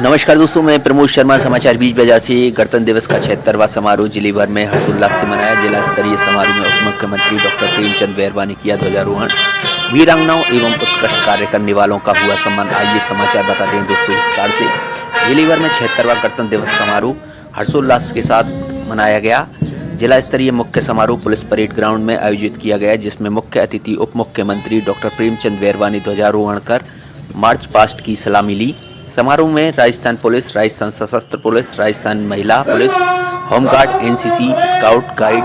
नमस्कार दोस्तों, मैं प्रमोद शर्मा। समाचार 20 बाजार से गणतंत्र दिवस का 76वां समारोह जिले भर में हर्षोल्लास से मनाया। जिला स्तरीय समारोह में उप मुख्यमंत्री डॉक्टर प्रेमचंद बैरवा ने किया ध्वजारोहण। वीरांगनाओं एवं उत्कृष्ट कार्य करने वालों का हुआ सम्मान। आइए समाचार बताते हैं दोस्तों विस्तार से। जिले भर में 76वां गणतंत्र दिवस समारोह हर्षोल्लास के साथ मनाया गया। जिला स्तरीय मुख्य समारोह पुलिस परेड ग्राउंड में आयोजित किया गया, जिसमें मुख्य अतिथि उप मुख्यमंत्री डॉक्टर प्रेमचंद बैरवा ने ध्वजारोहण कर मार्च पास्ट की सलामी ली। समारोह में राजस्थान पुलिस, राजस्थान सशस्त्र पुलिस, राजस्थान महिला police, home guard, NCC, scout guide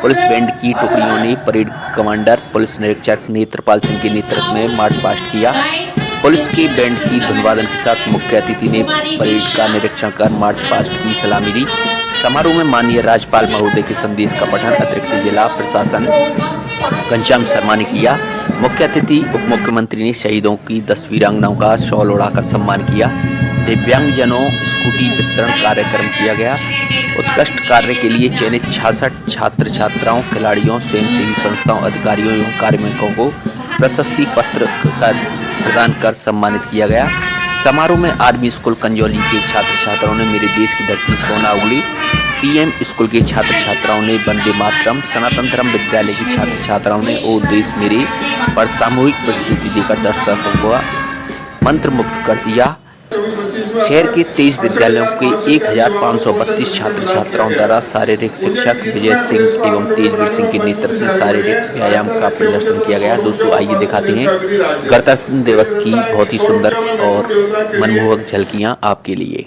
police band की टुकड़ियों ने परेड कमांडर पुलिस निरीक्षक नेत्रपाल सिंह के नेतृत्व में मार्च पास्ट किया। पुलिस की बैंड की धुनवादन के साथ मुख्य अतिथि ने परेड का निरीक्षण कर मार्च पास्ट की सलामी ली। समारोह में माननीय राज्यपाल महोदय के संदेश का पठन अतिरिक्त जिला प्रशासन घनश्याम शर्मा ने किया। मुख्य अतिथि उप मुख्यमंत्री ने शहीदों की 10 वीरांगनाओं का शॉल उड़ाकर सम्मान किया। दिव्यांगजनों स्कूटी वितरण कार्यक्रम किया गया। उत्कृष्ट कार्य के लिए चयनित 66 छात्र छात्राओं, खिलाड़ियों, स्वयंसेवी संस्थाओं, अधिकारियों एवं कार्मिकों को प्रशस्ति पत्र प्रदान कर सम्मानित किया गया। समारोह में आर्मी स्कूल कंजौली के छात्र छात्राओं ने मेरे देश की धरती सोना उगली, पीएम स्कूल के छात्र छात्राओं ने वंदे मातरम, सनातन धर्म विद्यालय की छात्र छात्राओं ने ओ देश मेरे पर सामूहिक प्रस्तुति देकर दर्शकों को मंत्र मुक्त कर दिया। शहर के 23 विद्यालयों के 1532 छात्र छात्राओं द्वारा शारीरिक शिक्षक विजय सिंह एवं तेजवीर सिंह के नेतृत्व में शारीरिक व्यायाम का प्रदर्शन किया गया। दोस्तों आइए दिखाते हैं गणतंत्र दिवस की बहुत ही सुंदर और मनमोहक झलकियां आपके लिए।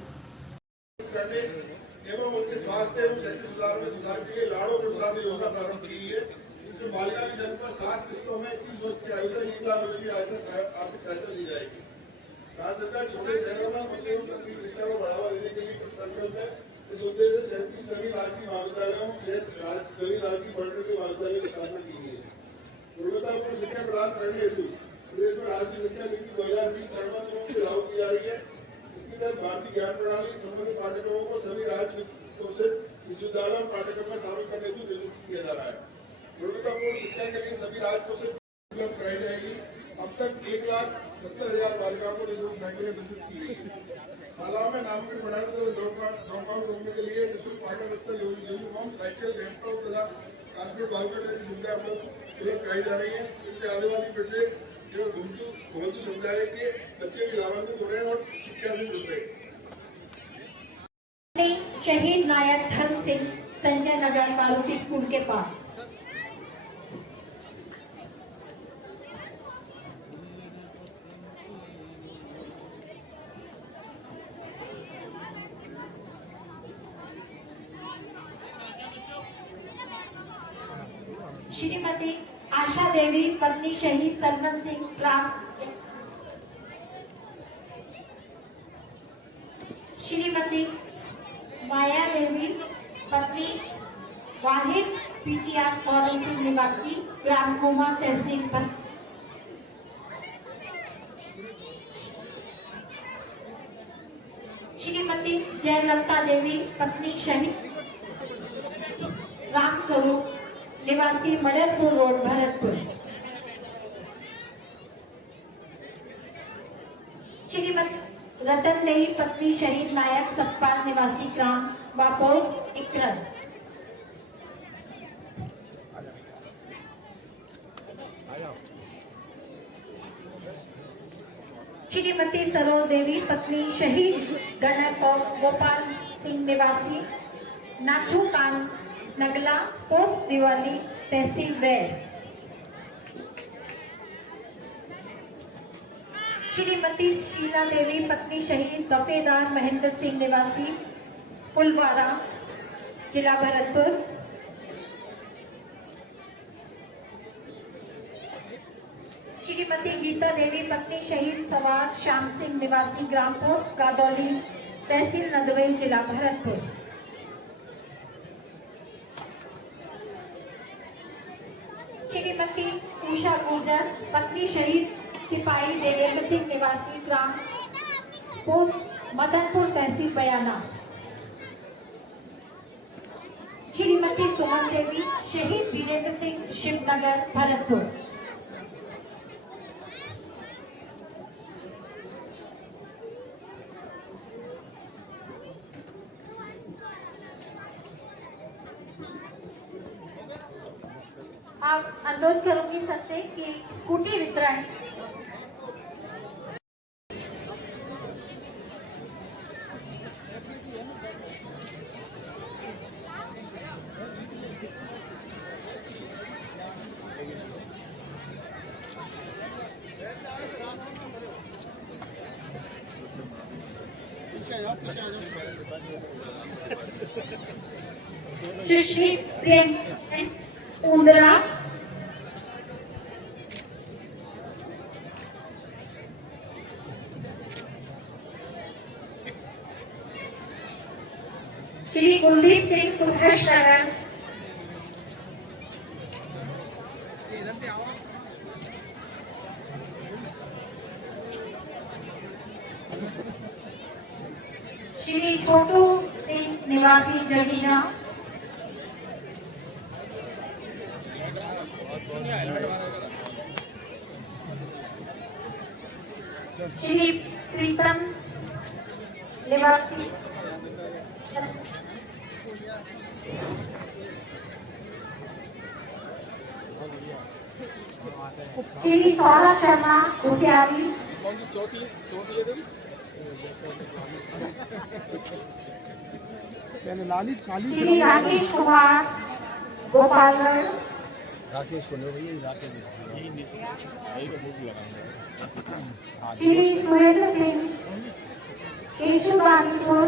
बालिका की जन्म पर 7 किस्तों में 21 वर्ष की आयु तक 1 लाख रुपए की आर्थिक सहायता दी जाएगी। राज्य सरकार छोटे शहरों में बच्चों को तकनीकी शिक्षा को बढ़ावा देने के लिए संकल्प है। इस उद्देश्य से 37 नवीन राजकीय महाविद्यालयों, 6 नवीन राजकीय पॉलिटेक्निक महाविद्यालय की स्थापना की गई है। गुणवत्तापूर्ण शिक्षा प्रदान करने हेतु प्रदेश में राष्ट्रीय शिक्षा नीति 2020 चरणबद्ध रूप से लागू की जा रही है। इसके तहत भारतीय ज्ञान प्रणाली संबंधित पाठ्यक्रमों को सभी राज्य घोषित विश्वविद्यालयों पाठ्यक्रम में शामिल करने हेतु निर्देशित किया जा रहा है। गुणवत्तापूर्ण शिक्षा के लिए सभी राज्यों से उपलब्ध कराई जाएगी। अब तक 1,70,000 बालिकाओं को निःशुल्क साइकिलें वितरित की गई। शालाओं में नामांकन बढ़ाने तथा ड्रॉपआउट रोकने के लिए निःशुल्क पाठ्य पुस्तक, यूनिफॉर्म, साइकिल, लैपटॉप तथा ट्रांसपोर्ट वाउचर जैसी सुविधाएं उपलब्ध कराई जा रही है। इससे आदिवासी पिछड़े एवं घुमतू समुदाय के बच्चे भी लाभान्वित हो रहे हैं और शिक्षा से जुड़ रहे हैं। शहीद नायक धर्म सिंह संजय नगर मारुति स्कूल के पास श्रीमती आशा देवी पत्नी शहीद सरमन सिंह श्रीमती माया देवी पत्नी वाहिद पीटीआर फॉरम सिंह निवासी ग्राम कोमा तहसील पर श्रीमती जयललिता देवी पत्नी शहीद राम स्वरूप निवासी मलरपुर रोड भरतपुर। श्रीमती रतन देवी पत्नी शहीद नायक सतपाल निवासी ग्राम वापोस इकरन। श्रीमती सरो देवी पत्नी शहीद गणक गोपाल सिंह निवासी नाथू कान नगला पोस्ट दिवाली तहसील वैर। श्रीमती शीला देवी पत्नी शहीद दफेदार महेंद्र सिंह निवासी पुलवारा जिला भरतपुर। श्रीमती गीता देवी पत्नी शहीद सवार श्याम सिंह निवासी ग्राम पोस्ट गादौली तहसील नदवई जिला भरतपुर। श्रीमती उषा गुर्जर पत्नी शहीद सिपाही देवेंद्र सिंह निवासी ग्राम पोस्ट मदनपुर तहसील बयाना। श्रीमती सुमन देवी शहीद वीरेंद्र सिंह शिवनगर भरतपुर। आप अनुरोध करूंगी सबसे कि स्कूटी वितरण सुश्री प्रियंका उंदरा, श्री कुलदीप सिंह सुभ्रेश नगर, श्री छोटू सिंह निवासी जगीना, श्री प्रीतम निवासी श्री सौरभ शर्मा होशियारी, श्री राकेश कुमार गोपालगढ़, श्री सुरेंद्र सिंह केशुवानीपुर,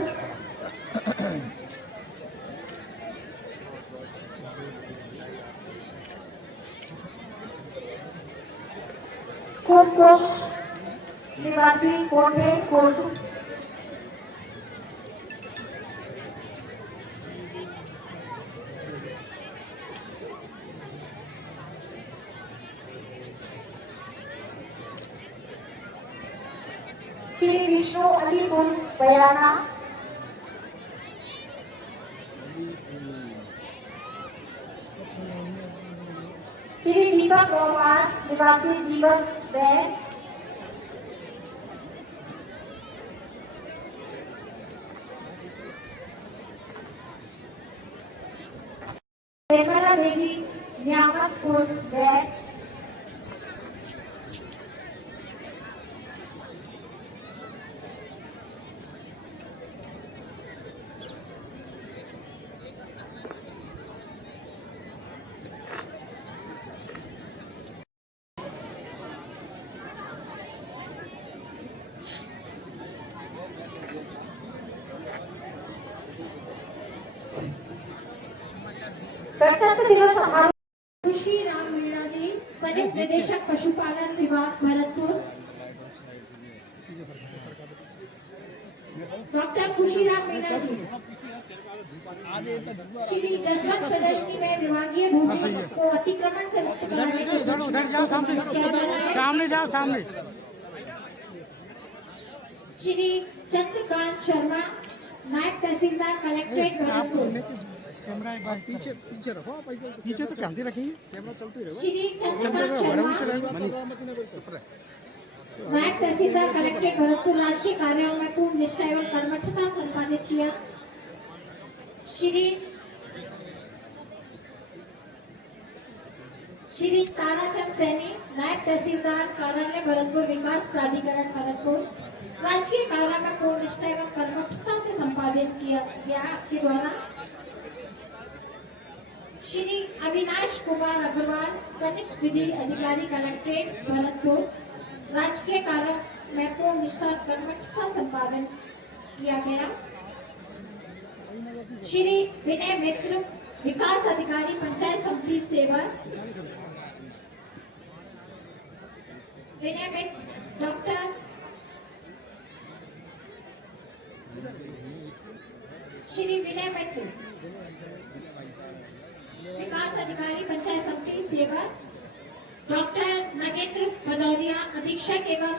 कोटको निवासी कोठे कोट, श्री विष्णु अलीपुर बयाना, श्री दीपक गौवार निवासी जीवन बैग, निर्मला देवी न्यामतपुर बैग, गणतंत्र दिवस समारोह खुशी राम मीणा जी, संयुक्त निदेशक पशुपालन विभाग भरतपुर, डॉक्टर खुशीराम मीणा जी, श्री जसवंत प्रदर्शनी में विभागीय भूमि को अतिक्रमण से मुक्त कराने के सामने जाओ सामने, श्री चंद्रकांत शर्मा नायब तहसीलदार कलेक्ट्रेट भरतपुर, कैमरा एक बार पीछे पीछे रखो, पीछे तो ध्यान रखेंगे, कैमरा चलते रहेगा, श्री चंद्रकांत शर्मा नायब तहसीलदार कलेक्ट्रेट भरतपुर राजकीय कार्यालय में पूर्ण निष्ठा एवं कर्मठता संपादित किया। श्री ताराचंद सैनी नायब तहसीलदार कार्यालय भरतपुर विकास प्राधिकरण भरतपुर राजकीय कार्यालय में पूर्ण निष्ठा एवं कर्मठता से संपादित किया गया आपके द्वारा। श्री अविनाश कुमार अग्रवाल कनिष्ठ विधि अधिकारी कलेक्ट्रेट भरतपुर राजकीय कार्य में पूर्ण निष्ठा कर्मठता संपादन किया गया। श्री विनय मित्र विकास अधिकारी पंचायत समिति सेवा, विनय मित्र डॉक्टर श्री विनय मित्र विकास अधिकारी पंचायत समिति सेवा, डॉक्टर नागेंद्र भदौरिया अधीक्षक एवं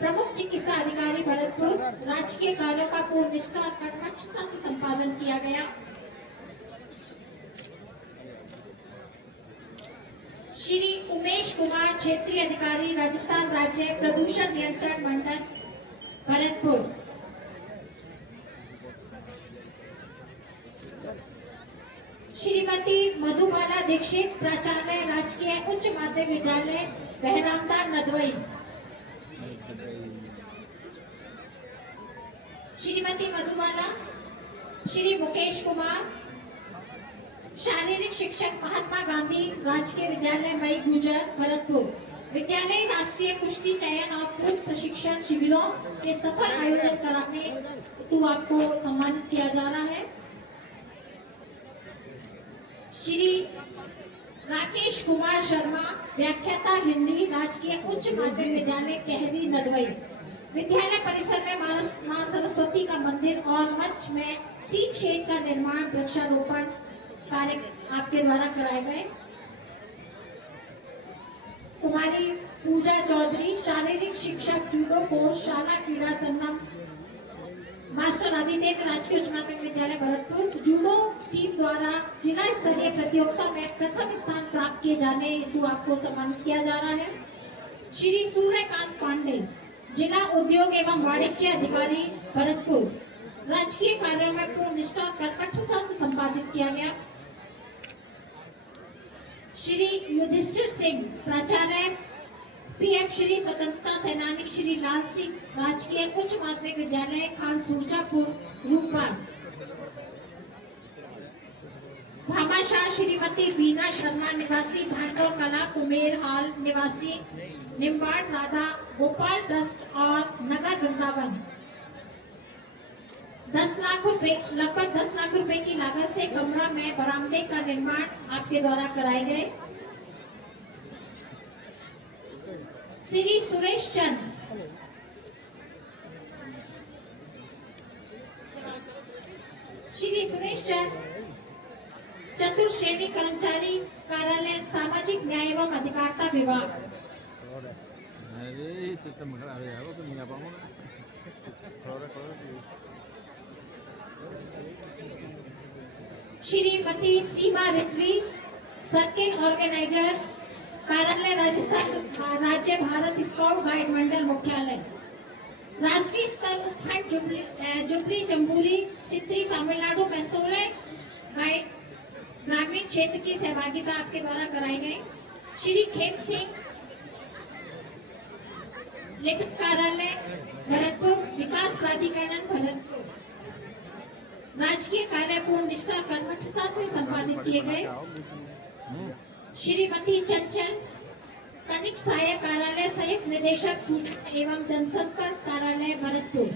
प्रमुख चिकित्सा अधिकारी भरतपुर राजकीय कार्यों का पूर्ण निष्ठा और कर्मठता से संपादन किया गया। श्री उमेश कुमार क्षेत्रीय अधिकारी राजस्थान राज्य प्रदूषण नियंत्रण मंडल भरतपुर, श्रीमती श्रीमती मधुबाला दीक्षित, प्राचार्य, राजकीय उच्च माध्यमिक विद्यालय बहरामदा नदवई। श्रीमती मधुबाला। श्री मुकेश कुमार, शारीरिक शिक्षक, महात्मा गांधी राजकीय विद्यालय मई गुजर भरतपुर। विद्यालय राष्ट्रीय कुश्ती चयन और पूर्व प्रशिक्षण शिविरों के सफल आयोजन कराने हेतु आपको सम्मानित किया जा रहा है। श्री राकेश कुमार शर्मा, व्याख्याता हिंदी, राजकीय उच्च माध्यमिक विद्यालय कहरी नदवई। विद्यालय परिसर में मां सरस्वती का मंदिर और मंच में टीन शेड का निर्माण, वृक्षारोपण कार्य आपके द्वारा कराए गए। कुमारी पूजा चौधरी, शारीरिक शिक्षक, जूडो कोच, शाला क्रीड़ा संगम, मास्टर आदित्य राजकीय उच्च माध्यमिक विद्यालय भरतपुर। जूडो टीम द्वारा जिला स्तरीय प्रतियोगिता में प्रथम स्थान प्राप्त किए जाने हेतु आपको सम्मानित किया जा रहा है। श्री सूर्यकांत पांडे, जिला उद्योग एवं वाणिज्य अधिकारी भरतपुर। राजकीय कार्यों में पूर्ण निष्ठा और कर्कशता से संपादित किया गया। श्री युधिष्ठिर सिंह, प्राचार्य, पीएम श्री स्वतंत्रता सेनानी श्री लाल सिंह, राजकीय उच्च माध्यमिक विद्यालय खान सुरजापुर रूपबास। भामाशाह श्रीमती बीना शर्मा, निवासी भांडोर कला, कुमेर हाल निवासी, निम्बाड़ राधा गोपाल ट्रस्ट और नगर वृंदावन। 10 लाख रुपए, लगभग 10 लाख रुपए की लागत से कमरा में बरामदे का निर्माण आपके द्वारा कराए गए। श्री सुरेश चंद, श्री सुरेश चंद, चतुर्थ श्रेणी कर्मचारी, कार्यालय सामाजिक न्याय एवं अधिकारिता विभाग। अरे सिस्टम खराब है वो तो नहीं आ पाऊंगा। श्रीमती सीमा रित्वी, सर्किल ऑर्गेनाइजर, कार्यालय राजस्थान राज्य भारत स्काउट गाइड मंडल मुख्यालय। राष्ट्रीय स्तर उत्खंड जुबली जम्बूरी चित्री तमिलनाडु में 16 गाइड ग्रामीण क्षेत्र की सहभागिता आपके द्वारा कराई गई। श्री खेम सिंह, लिपिक कार्यालय भरतपुर, विकास प्राधिकरण भरतपुर। राजकीय कार्य पूर्ण निष्ठा और कर्मठता से संपादित किए गए। श्रीमती चंचल, कनिष्ठ सहायक कार्यालय, संयुक्त निदेशक सूचना एवं जनसंपर्क कार्यालय भरतपुर।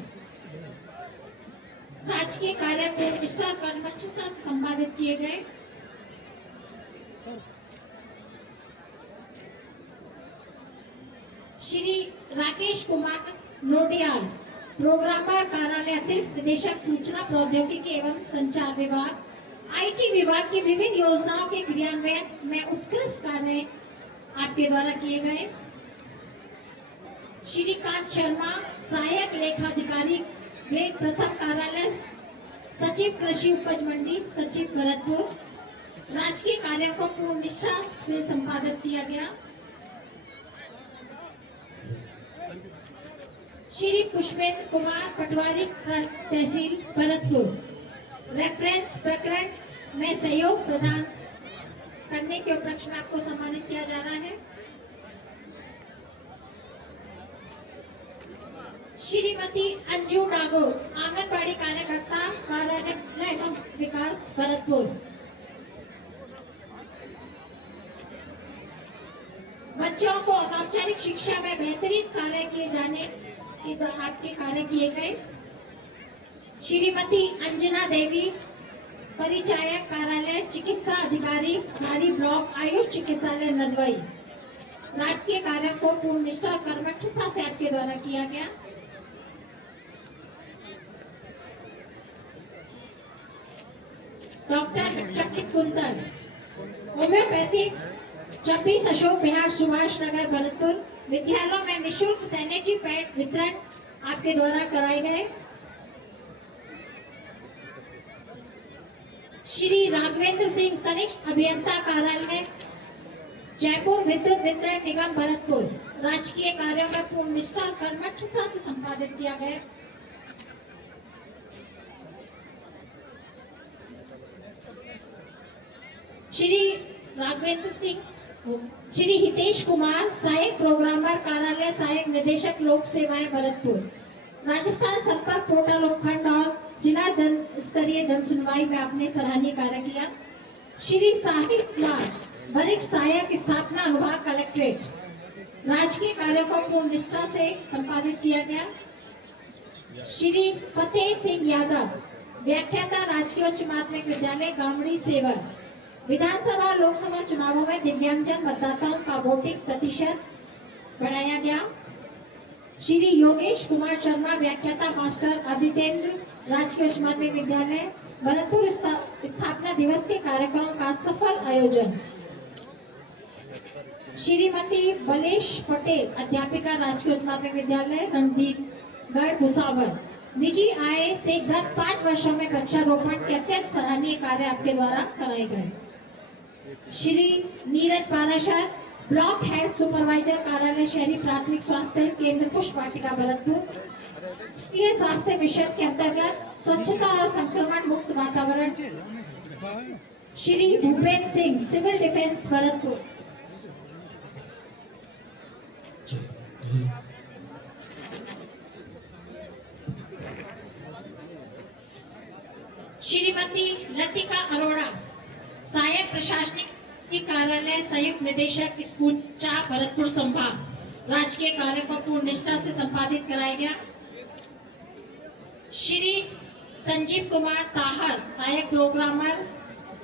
राजकीय कार्य पूर्ण निष्ठा और कर्मठता से संपादित किए गए। श्री राकेश कुमार नोटियाल, प्रोग्रामर कार्यालय, अतिरिक्त निदेशक सूचना प्रौद्योगिकी एवं संचार विभाग। आईटी विभाग की विभिन्न योजनाओं के क्रियान्वयन में उत्कृष्ट कार्य आपके द्वारा किए गए। श्रीकांत शर्मा, सहायक लेखाधिकारी, ग्रेड प्रथम कार्यालय, सचिव कृषि उपज मंडी, सचिव भरतपुर। राजकीय कार्यों को पूर्ण निष्ठा से संपादित किया गया। श्री पुष्पेंद्र कुमार, पटवारी, तहसील भरतपुर। रेफरेंस प्रकरण में सहयोग प्रदान करने के उपलक्ष्य में आपको सम्मानित किया जा रहा है। श्रीमती अंजू नागो, आंगनबाड़ी कार्यकर्ता, कार्यालय एवं विकास भरतपुर। बच्चों को अनौपचारिक शिक्षा में बेहतरीन कार्य किए जाने के आपके कार्य किए गए। श्रीमती अंजना देवी, परिचायक कार्यालय, चिकित्सा अधिकारी, नारी ब्लॉक, आयुष चिकित्सालय नदवई। राजकीय कार्य को पूर्ण निष्ठा और कर्मठता से आपके द्वारा किया गया। डॉक्टर चकित कुंतल, होम्योपैथिक, 26 अशोक विहार, सुभाष नगर, भरतपुर। विद्यालयों में निःशुल्क सैनिटरी पैड वितरण आपके द्वारा कराए गए। श्री राघवेंद्र सिंह, कनिष्ठ अभियंता कार्यालय, जयपुर विद्युत वितरण निगम भरतपुर। राजकीय कार्यों में पूर्ण निष्ठा और कर्मठता से संपादित किया गया। श्री राघवेंद्र सिंह, श्री हितेश कुमार, सहायक प्रोग्रामर कार्यालय, सहायक निदेशक लोक सेवाएं भरतपुर। राजस्थान संपर्क पोर्टल उपखंड और जिला जन स्तरीय जन सुनवाई में आपने सराहनीय कार्य किया। श्री साहिल कुमार, वरिष्ठ सहायक स्थापना अनुभाग कलेक्ट्रेट, राजकीय कार्यों को पूर्ण निष्ठा से संपादित किया गया। श्री फतेह सिंह यादव, व्याख्याता, राजकीय उच्च माध्यमिक विद्यालय गामड़ी सेवर। विधानसभा और लोकसभा चुनावों में दिव्यांगजन मतदाताओं का वोटिंग प्रतिशत बढ़ाया गया। श्री योगेश कुमार शर्मा, व्याख्याता, मास्टर, आदित्येंद्र, राजकीय उच्च माध्यमिक विद्यालय भरतपुर, स्थापना दिवस के कार्यक्रमों का सफल आयोजन। श्रीमती बलेश पटेल, अध्यापिका, राजकीय उच्च माध्यमिक विद्यालय रणदीपगढ़ भुसावर। निजी आय से गत 5 वर्षों में वृक्षारोपण के अत्यंत सराहनीय कार्य आपके द्वारा कराए गए। Shri Neeraj Parashar, block health supervisor कार्यालय, शहरी प्राथमिक स्वास्थ्य केंद्र पुष्प वाटिका भरतपुर। राष्ट्रीय स्वास्थ्य मिशन के अंतर्गत स्वच्छता और संक्रमण मुक्त वातावरण। Shri Bhupendra Singh, civil defence Bharatpur. श्रीमती लतिका अरोड़ा, सहायक प्रशासनिक कार्यालय, संयुक्त निदेशक स्कूल चाह भरतपुर संभाग। राजकीय कार्य को पूर्ण निष्ठा से संपादित कराया गया। श्री संजीव कुमार ताहर, सहायक प्रोग्रामर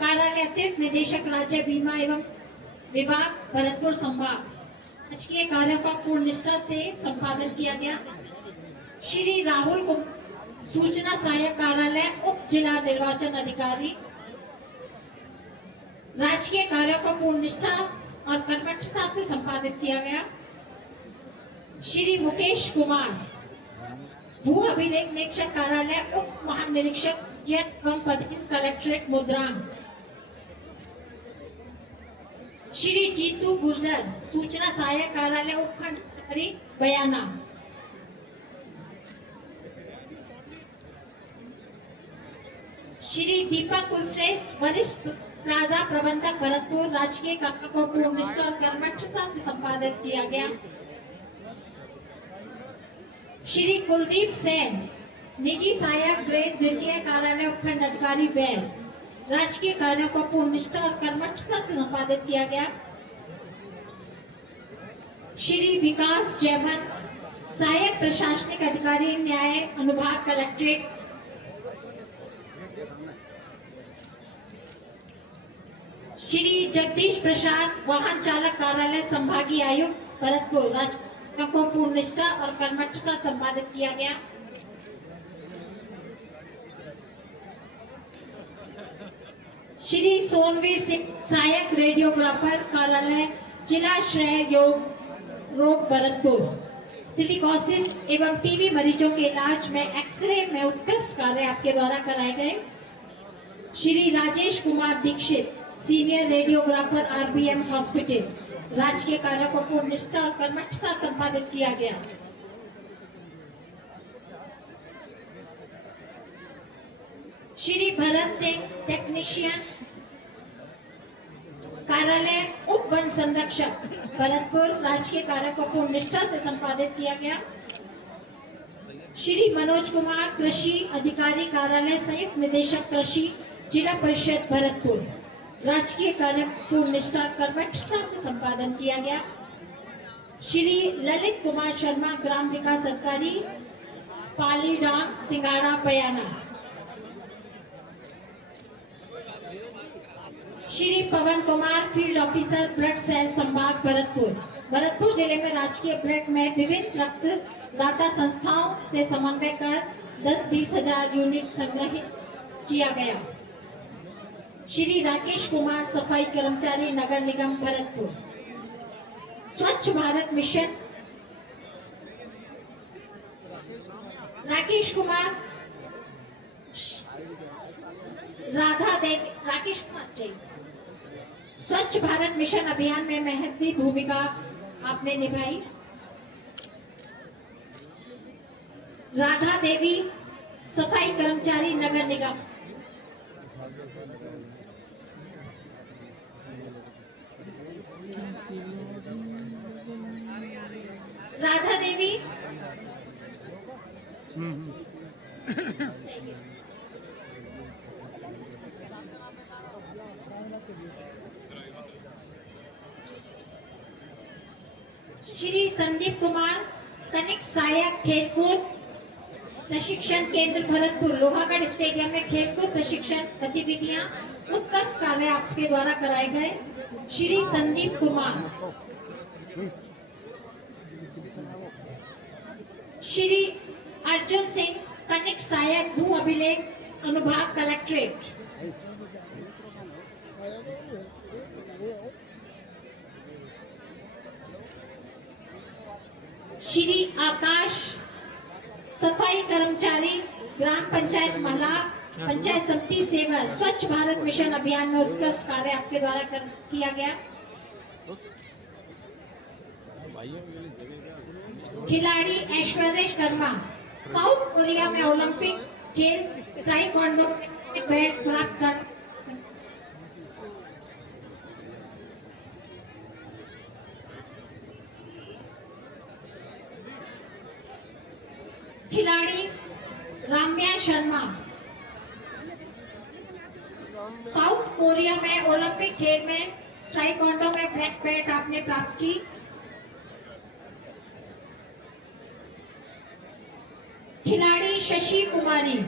कार्यालय, अतिरिक्त निदेशक राज्य बीमा एवं विभाग भरतपुर संभाग। राजकीय कार्यों का पूर्ण निष्ठा से संपादन किया गया। श्री राहुल को सूचना सहायक कार्यालय, उप जिला निर्वाचन अधिकारी। राजकीय कार्यों को पूर्ण निष्ठा और कर्मठता से संपादित किया गया। श्री मुकेश कुमार, भू अभिलेख निरीक्षक कार्यालय, उप महानिरीक्षक जेट एवं पदवीन कलेक्ट्रेट मुद्रांक। श्री जीतू गुर्जर, सूचना सहायक कार्यालय, उपखंड अधिकारी बयाना। श्री दीपक कुलश्रेष्ठ, वरिष्ठ प्लाजा प्रबंधक भरतपुर। राजकीय कार्य को पूर्ण निष्ठा और कर्मठता से संपादित किया गया। श्री कुलदीप सेन, निजी सहायक ग्रेड द्वितीय कार्यालय, उपखंड अधिकारी बैल। राजकीय कार्यों को पूर्ण निष्ठा और कर्मठता से संपादित किया गया। श्री विकास जयमन, सहायक प्रशासनिक अधिकारी, न्याय अनुभाग कलेक्ट्रेट। श्री जगदीश प्रसाद, वाहन चालक कार्यालय, संभागीय आयुक्त भरतपुर। राजकीय को पूर्ण निष्ठा और कर्मठता संपादित किया गया। श्री सोनवीर सिंह, सहायक रेडियोग्राफर कार्यालय, जिला श्रेय रोग भरतपुर। सिलिकोसिस एवं टीबी मरीजों के इलाज में एक्सरे में उत्कृष्ट कार्य आपके द्वारा कराए गए। Shri Rajesh Kumar Dikshit, senior radiographer, RBM hospital. राजकीय कार्यों को पूर्ण निष्ठा और कर्मठता संपादित किया गया। श्री भरत सिंह, टेक्नीशियन कार्यालय, उप वन संरक्षक भरतपुर। राजकीय कार्य को पूर्ण निष्ठा से संपादित किया गया। श्री मनोज कुमार, कृषि अधिकारी कार्यालय, संयुक्त निदेशक कृषि, जिला परिषद भरतपुर। राजकीय कार्य पूर्ण निष्ठा कर्मठता से संपादन किया गया। श्री ललित कुमार शर्मा, ग्राम विकास अधिकारी, Palidang, Singhara, Bayana. Shri Pawan Kumar, field officer, blood cell संभाग भरतपुर। भरतपुर जिले में राजकीय ब्लड में विभिन्न रक्त दाता संस्थाओं से समन्वय कर 10-20 हजार यूनिट संग्रहित किया गया। श्री राकेश कुमार, सफाई कर्मचारी, नगर निगम भरतपुर। स्वच्छ भारत मिशन, राकेश कुमार, राकेश कुमार जी, स्वच्छ भारत मिशन अभियान में महत्वपूर्ण भूमिका आपने निभाई। राधा देवी, सफाई कर्मचारी, नगर निगम। राधा देवी, श्री संदीप कुमार, कनिक सहायक खेलकूद प्रशिक्षण केंद्र भरतपुर, लोहागढ़ स्टेडियम में खेलकूद प्रशिक्षण गतिविधियां उत्कृष्ट कार्य आपके द्वारा कराए गए। श्री संदीप कुमार, श्री अर्जुन सिंह, कनिक सहायक भू अभिलेख अनुभाग कलेक्ट्रेट। श्री आकाश, सफाई कर्मचारी, ग्राम पंचायत महिला पंचायत समिति सेवा, स्वच्छ भारत मिशन अभियान में उत्कृष्ट कार्य आपके द्वारा किया गया। खिलाड़ी ऐश्वर्य शर्मा, साउथ कोरिया में ओलंपिक खेल ताइक्वांडो में बेल्ट प्राप्त कर। खिलाड़ी राम्या शर्मा, साउथ कोरिया में ओलंपिक खेल में ताइक्वांडो में ब्लैक बेल्ट आपने प्राप्त की। खिलाड़ी शशि कुमारी,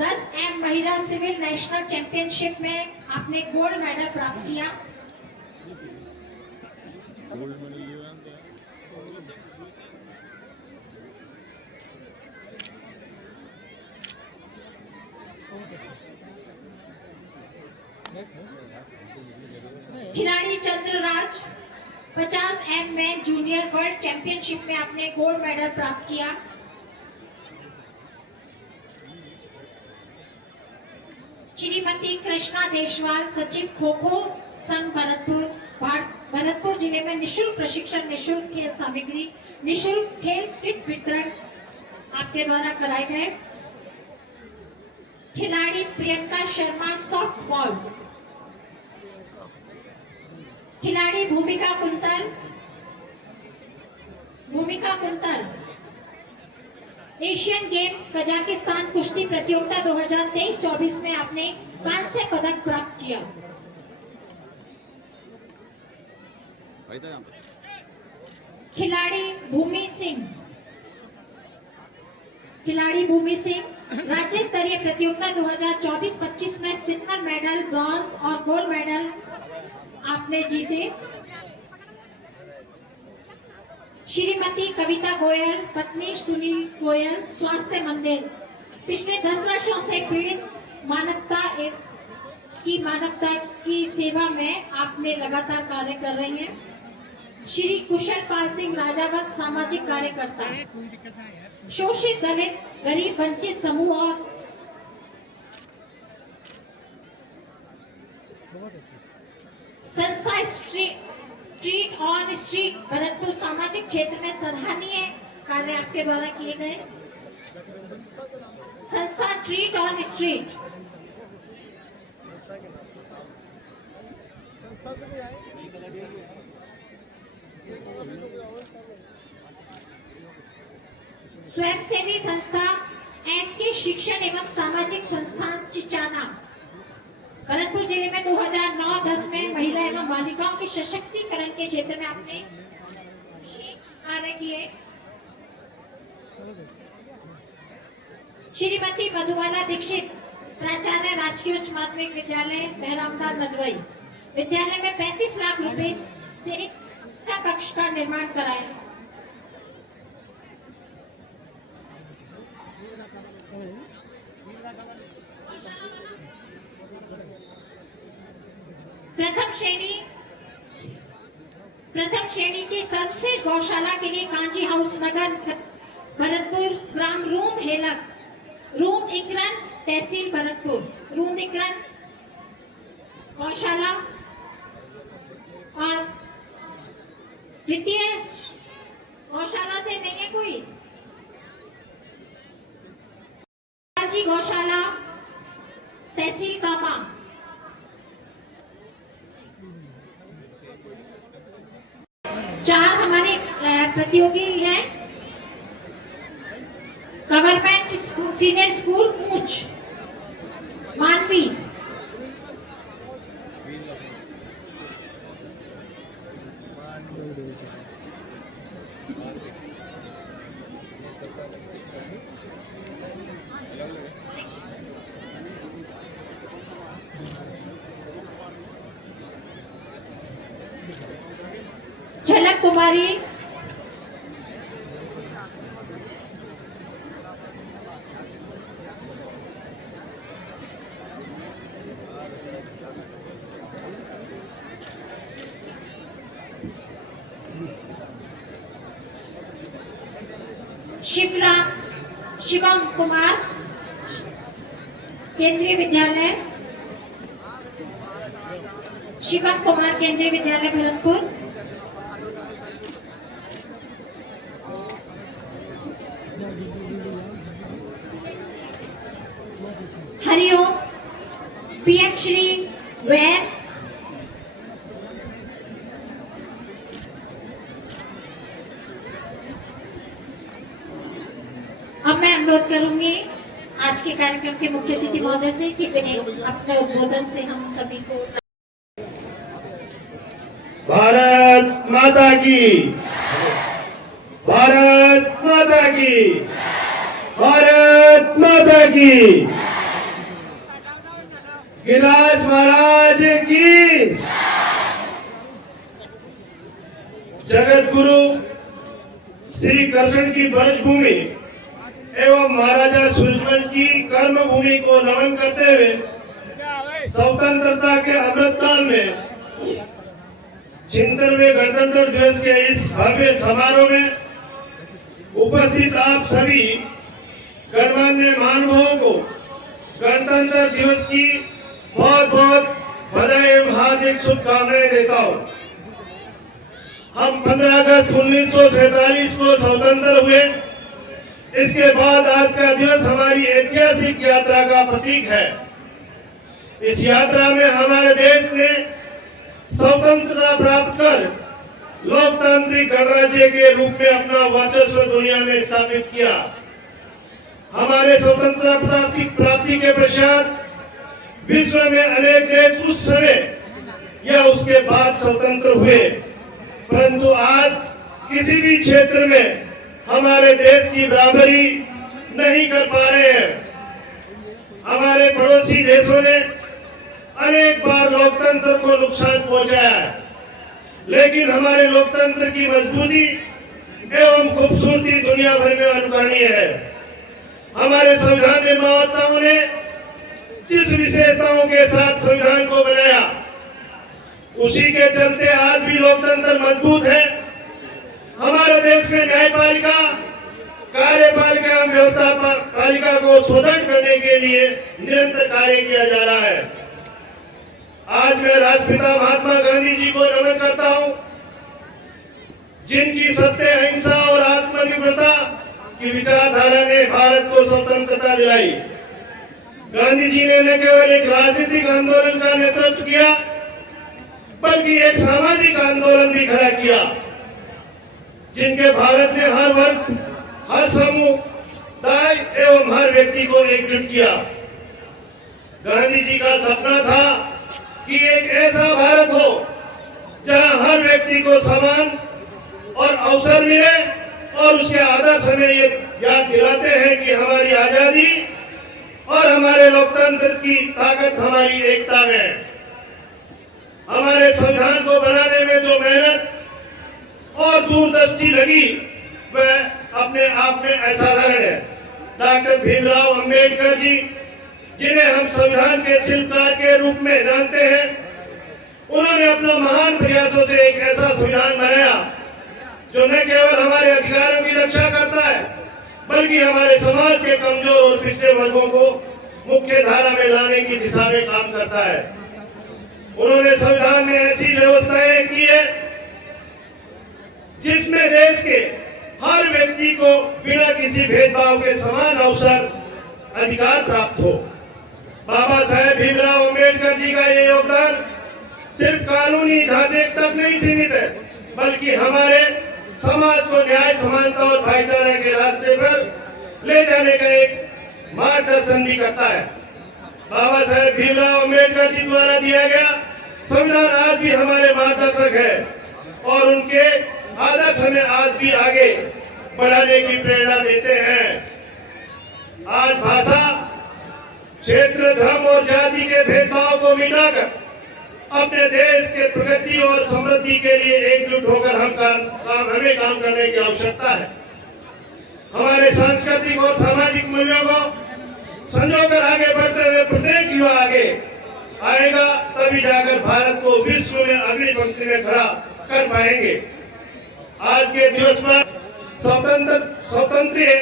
10M महिला सिविल नेशनल चैंपियनशिप में आपने गोल्ड मेडल प्राप्त किया। खिलाड़ी चंद्रराज, 50M में जूनियर वर्ल्ड चैंपियनशिप में आपने गोल्ड मेडल प्राप्त किया। श्रीमती कृष्णा देशवाल, सचिव खो खो संघ भरतपुर, भरतपुर जिले में निशुल्क प्रशिक्षण, निशुल्क खेल सामग्री, निशुल्क खेल किट वितरण आपके द्वारा कराए गए। खिलाड़ी प्रियंका शर्मा, सॉफ्ट बॉल। खिलाड़ी भूमिका कुंतल, एशियन गेम्स कजाकिस्तान कुश्ती प्रतियोगिता 2023-24 में आपने कांस्य पदक प्राप्त किया। खिलाड़ी भूमि सिंह, राज्य स्तरीय प्रतियोगिता 2024-25 में सिल्वर मेडल, ब्रॉन्ज और गोल्ड मेडल आपने जीते। श्रीमती कविता गोयल, पत्नी सुनील गोयल, स्वास्थ्य मंदिर, पिछले 10 वर्षों से पीड़ित मानवता की सेवा में आपने लगातार कार्य कर रही हैं। श्री कुशल पाल सिंह राजावत, सामाजिक कार्यकर्ता, शोषित दलित गरीब वंचित समूह और संस्था स्ट्रीट ऑन स्ट्रीट भरतपुर सामाजिक क्षेत्र में सराहनीय कार्य आपके द्वारा किए गए। संस्था स्ट्रीट ऑन स्ट्रीट, स्वयंसेवी संस्था एसके शिक्षण एवं सामाजिक संस्थान चिचाना, भरतपुर जिले में 2009-10 में महिला एवं बालिकाओं के सशक्तिकरण के क्षेत्र में आपने कार्य किए। श्रीमती मधुबाला दीक्षित, प्राचार्य राजकीय उच्च माध्यमिक विद्यालय बहरामदार नदवई, विद्यालय में 35 लाख रुपए से कक्ष का निर्माण कराया। प्रथम श्रेणी की सर्वश्रेष्ठ गौशाला के लिए कांची हाउस नगर भरतपुर, ग्राम रूंद हेलक, रूंद इकरन, तहसील भरतपुर, रूंद इकरन गौशाला। और द्वितीय गौशाला से नहीं है कोई, गौशाला तहसील कामा। 4 हमारे प्रतियोगी हैं। गवर्नमेंट सीनियर स्कूल ऊंच मानवी, झलक कुमारी, शिवम कुमार केंद्रीय विद्यालय, शिवम कुमार केंद्रीय विद्यालय भरतपुर, हरिओम पीएम श्री वैद, अब मैं अनुरोध करूंगी आज के कार्यक्रम के मुख्य अतिथि महोदय से कि अपने उद्बोधन से हम सभी को। भारत माता की, भारत माता की, भारत माता की, गिरिराज महाराज की, जगत गुरु श्री कृष्ण की ब्रज भूमि एवं महाराजा सूरजमल की कर्म भूमि को नमन करते हुए स्वतंत्रता के अमृतकाल में 76वें गणतंत्र दिवस के इस भव्य समारोह में उपस्थित आप सभी गणमान्य महानुभावों को गणतंत्र दिवस की बहुत बहुत बधाई एवं हार्दिक शुभकामनाएं देता हूं। हम 15 अगस्त 1947 को स्वतंत्र हुए। इसके बाद आज का दिवस हमारी ऐतिहासिक यात्रा का प्रतीक है। इस यात्रा में हमारे देश ने स्वतंत्रता प्राप्त कर लोकतांत्रिक गणराज्य के रूप में अपना वर्चस्व दुनिया में स्थापित किया। हमारे स्वतंत्रता प्राप्ति के पश्चात विश्व में अनेक देश उस समय या उसके बाद स्वतंत्र हुए, परंतु आज किसी भी क्षेत्र में हमारे देश की बराबरी नहीं कर पा रहे हैं। हमारे पड़ोसी देशों ने अनेक बार लोकतंत्र को नुकसान पहुंचाया है, लेकिन हमारे लोकतंत्र की मजबूती एवं खूबसूरती दुनिया भर में अनुकरणीय है। हमारे संविधान निर्माताओं ने जिस विशेषताओं के साथ संविधान को बनाया, उसी के चलते आज भी लोकतंत्र मजबूत है। हमारे देश में न्यायपालिका, कार्यपालिका एवं व्यवस्था पालिका को सुदृढ़ करने के लिए निरंतर कार्य किया जा रहा है। आज मैं राष्ट्रपिता महात्मा गांधी जी को नमन करता हूं, जिनकी सत्य, अहिंसा और आत्मनिर्भरता की विचारधारा ने भारत को स्वतंत्रता दिलाई। गांधी जी ने न केवल एक राजनीतिक आंदोलन का नेतृत्व किया, बल्कि एक सामाजिक आंदोलन भी खड़ा किया, जिनके भारत ने हर वर्ग, हर समुदाय एवं हर व्यक्ति को एकजुट किया। गांधी जी का सपना था कि एक ऐसा भारत हो जहां हर व्यक्ति को समान और अवसर मिले, और उसके आदर्श हमें ये याद दिलाते हैं कि हमारी आजादी और हमारे लोकतंत्र की ताकत हमारी एकता में है। हमारे संविधान को बनाने में जो मेहनत और दूरदृष्टि लगी वह अपने आप में असाधारण है। डॉक्टर भीमराव अंबेडकर जी, जिन्हें हम संविधान के शिल्पकार के रूप में जानते हैं, उन्होंने अपने महान प्रयासों से एक ऐसा संविधान बनाया जो न केवल हमारे अधिकारों की रक्षा करता है, बल्कि हमारे समाज के कमजोर और पिछड़े वर्गों को मुख्य धारा में लाने की दिशा में काम करता है। उन्होंने संविधान में ऐसी व्यवस्थाएं की है जिसमें देश के हर व्यक्ति को बिना किसी भेदभाव के समान अवसर, अधिकार प्राप्त हो। बाबा साहेब भीमराव अंबेडकर जी का ये योगदान सिर्फ कानूनी ढांचे तक नहीं सीमित है, बल्कि हमारे समाज को न्याय, समानता और भाईचारे के रास्ते पर ले जाने का एक मार्गदर्शन भी करता है। बाबा साहेब भीमराव अम्बेडकर जी द्वारा दिया गया संविधान आज भी हमारे मार्गदर्शक है और उनके आदर्श हमें आज भी आगे बढ़ाने की प्रेरणा देते हैं। आज भाषा, क्षेत्र, धर्म और जाति के भेदभाव को मिटाकर अपने देश के प्रगति और समृद्धि के लिए एकजुट होकर हमें काम करने की आवश्यकता है। हमारे सांस्कृतिक और सामाजिक मूल्यों को संजोकर आगे बढ़ते हुए प्रत्येक युवा आगे आएगा, तभी जाकर भारत को विश्व में अगली पंक्ति में खड़ा कर पाएंगे। आज के दिवस पर स्वतंत्र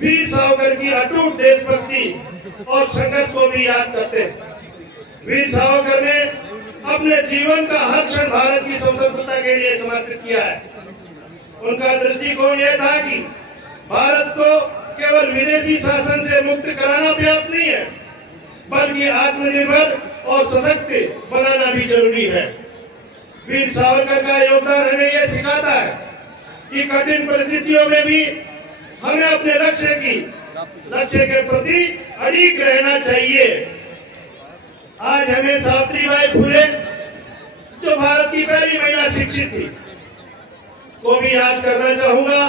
वीर सावरकर की अटूट देशभक्ति और संघर्ष को भी याद करते हैं। वीर सावरकर ने अपने जीवन का हर क्षण भारत की स्वतंत्रता के लिए समर्पित किया है। उनका दृष्टिकोण यह था कि भारत को केवल विदेशी शासन से मुक्त कराना पर्याप्त नहीं है, बल्कि आत्मनिर्भर और सशक्त बनाना भी जरूरी है। वीर सावरकर का योगदान हमें यह सिखाता है कि कठिन परिस्थितियों में भी हमें अपने लक्ष्य के प्रति अडिग रहना चाहिए। आज हमें सावित्रीबाई फुले, जो भारत की पहली महिला शिक्षित थी, को भी याद करना चाहूंगा।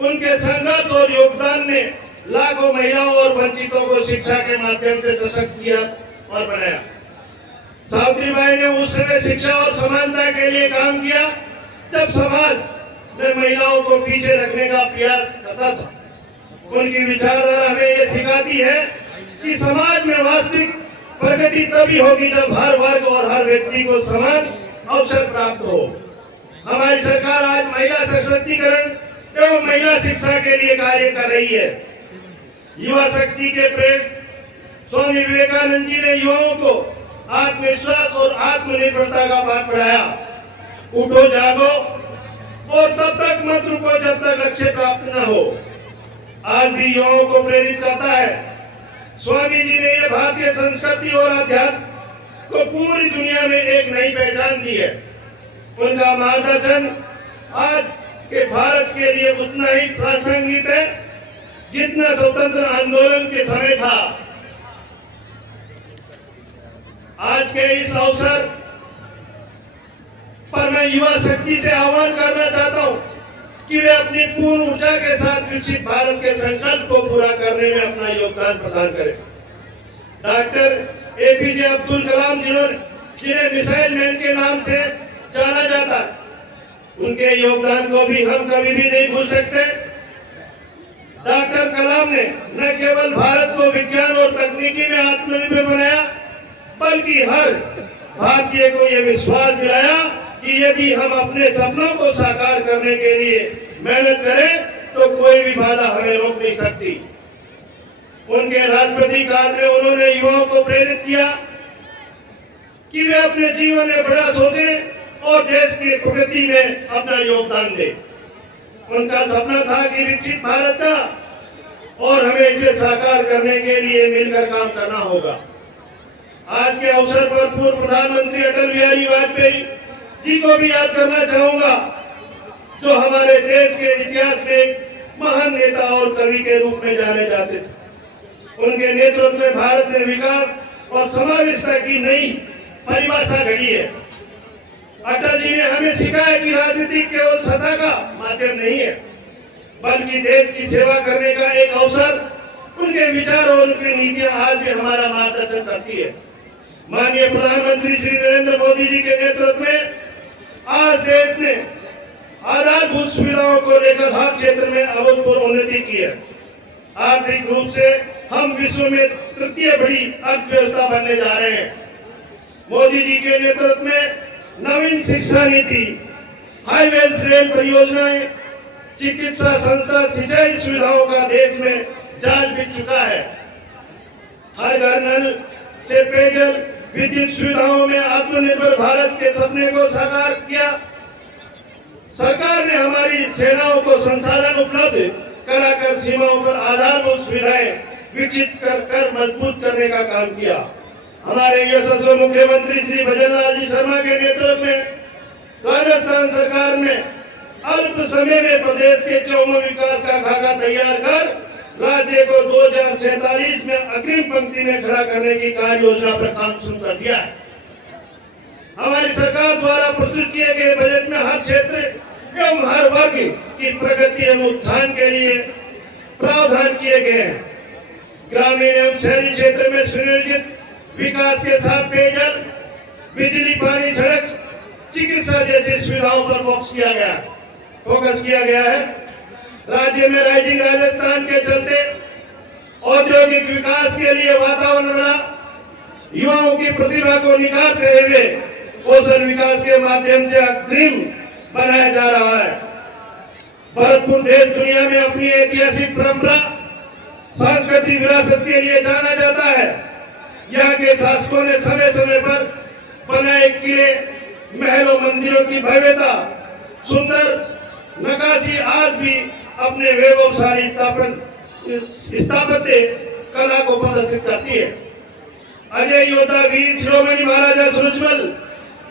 उनके संघर्ष और योगदान ने लाखों महिलाओं और वंचितों को शिक्षा के माध्यम से सशक्त किया और बनाया। सावित्रीबाई ने उस समय शिक्षा और समानता के लिए काम किया जब समाज में महिलाओं को पीछे रखने का प्रयास करता था। उनकी विचारधारा हमें ये सिखाती है कि समाज में वास्तविक प्रगति तभी होगी जब हर वर्ग और हर व्यक्ति को समान अवसर प्राप्त हो। हमारी सरकार आज महिला सशक्तिकरण एवं महिला शिक्षा के लिए कार्य कर रही है। युवा शक्ति के प्रेरक स्वामी विवेकानंद जी ने युवाओं को आत्मविश्वास और आत्मनिर्भरता का पाठ पढ़ाया। उठो, जागो और तब तक मत रुको जब तक लक्ष्य प्राप्त न हो। आज भी युवाओं को प्रेरित करता है। स्वामी जी ने यह भारतीय संस्कृति और अध्यात्म को पूरी दुनिया में एक नई पहचान दी है। उनका मार्गदर्शन आज के भारत के लिए उतना ही प्रासंगिक है जितना स्वतंत्र आंदोलन के समय था। आज के इस अवसर पर मैं युवा शक्ति से आह्वान करना चाहता हूं कि वे अपनी पूर्ण ऊर्जा के साथ विकसित भारत के संकल्प को पूरा करने में अपना योगदान प्रदान करें। डॉक्टर एपीजे अब्दुल कलाम जिन्हें मिसाइल मैन के नाम से जाना जाता है, उनके योगदान को भी हम कभी भी नहीं भूल सकते। डॉक्टर कलाम ने न केवल भारत को विज्ञान और तकनीकी में आत्मनिर्भर बनाया, बल्कि हर भारतीय को यह विश्वास दिलाया कि यदि हम अपने सपनों को साकार करने के लिए मेहनत करें तो कोई भी बाधा हमें रोक नहीं सकती। उनके राष्ट्रपति काल में उन्होंने युवाओं को प्रेरित किया कि वे अपने जीवन में बड़ा सोचें और देश की प्रगति में अपना योगदान दें। उनका सपना था कि विकसित भारत का, और हमें इसे साकार करने के लिए मिलकर काम करना होगा। आज के अवसर पर पूर्व प्रधानमंत्री अटल बिहारी वाजपेयी जी को भी याद करना चाहूंगा, जो हमारे देश के इतिहास में महान नेता और कवि के रूप में जाने जाते थे। उनके नेतृत्व में भारत ने विकास और समावेशिता की नई परिभाषा घड़ी है। अटल जी ने हमें सिखाया कि राजनीति केवल सत्ता का माध्यम नहीं है, बल्कि देश की सेवा करने का एक अवसर। उनके विचार और उनकी नीतियां आज भी हमारा मार्गदर्शन करती है। माननीय प्रधानमंत्री श्री नरेंद्र मोदी जी के नेतृत्व में आज देश ने आधारभूत सुविधाओं को लेकर हर क्षेत्र में अभूतपूर्व उन्नति की है। आर्थिक रूप से हम विश्व में तृतीय बड़ी अर्थव्यवस्था बनने जा रहे हैं। मोदी जी के नेतृत्व में नवीन शिक्षा नीति, हाईवेज, रेल परियोजनाएं, चिकित्सा संस्था, सिंचाई सुविधाओं का देश में जाल बिछ चुका है। हर घर नल से पेयजल, विद्युत सुविधाओं में आत्मनिर्भर भारत के सपने को साकार किया। सरकार ने हमारी सेनाओं को संसाधन उपलब्ध कराकर सीमाओं पर आधारभूत सुविधाएं विकसित कर मजबूत करने का काम किया। हमारे यशस्वी मुख्यमंत्री श्री भजनलाल जी शर्मा के नेतृत्व में राजस्थान सरकार में अल्प समय में प्रदेश के चौमुखी विकास का खाका तैयार कर राज्य को 2047 में अग्रिम पंक्ति में खड़ा करने की कार्य योजना पर काम शुरू कर दिया है। हमारी सरकार द्वारा प्रस्तुत किए गए बजट में हर क्षेत्र एवं हर वर्ग की प्रगति एवं उत्थान के लिए प्रावधान किए गए हैं। ग्रामीण एवं शहरी क्षेत्र में सुनियोजित विकास के साथ पेयजल, बिजली, पानी, सड़क, चिकित्सा जैसी सुविधाओं पर फोकस किया गया है। राज्य में राइजिंग राजस्थान के चलते औद्योगिक विकास के लिए वातावरण बना, युवाओं की प्रतिभा को निखारते हुए कौशल विकास के माध्यम से अग्रिम बनाया जा रहा है। भरतपुर देश दुनिया में अपनी ऐतिहासिक परंपरा, सांस्कृतिक विरासत के लिए जाना जाता है। यहाँ के शासकों ने समय समय पर बनाए किले, महलों, मंदिरों की भव्यता, सुंदर नक्काशी आज भी अपने वैभवशाली स्थापत्य कला को प्रदर्शित करती है। अजय योद्धा वीर शिरोमणि महाराजा सूरजमल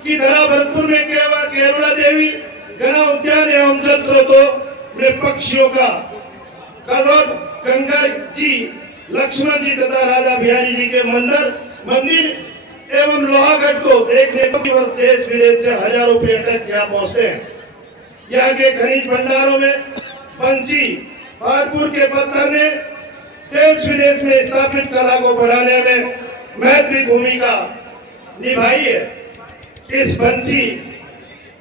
की धरा भरतपुर में केवड़ा देवी घना उद्यान एवं जल स्रोतों में पक्षियों का कलरव, गंगा जी, लक्ष्मण जी तथा राजा बिहारी जी के मंदिर एवं लोहागढ़ को देखने को देश विदेश से हजारों पर्यटक यहाँ पहुँचते हैं। यहाँ के खनिज भंडारों में बंसी, पहाड़पुर के पत्थर ने देश विदेश में स्थापित कला को बढ़ाने में महत्वपूर्ण भूमिका निभाई है। इस बंसी,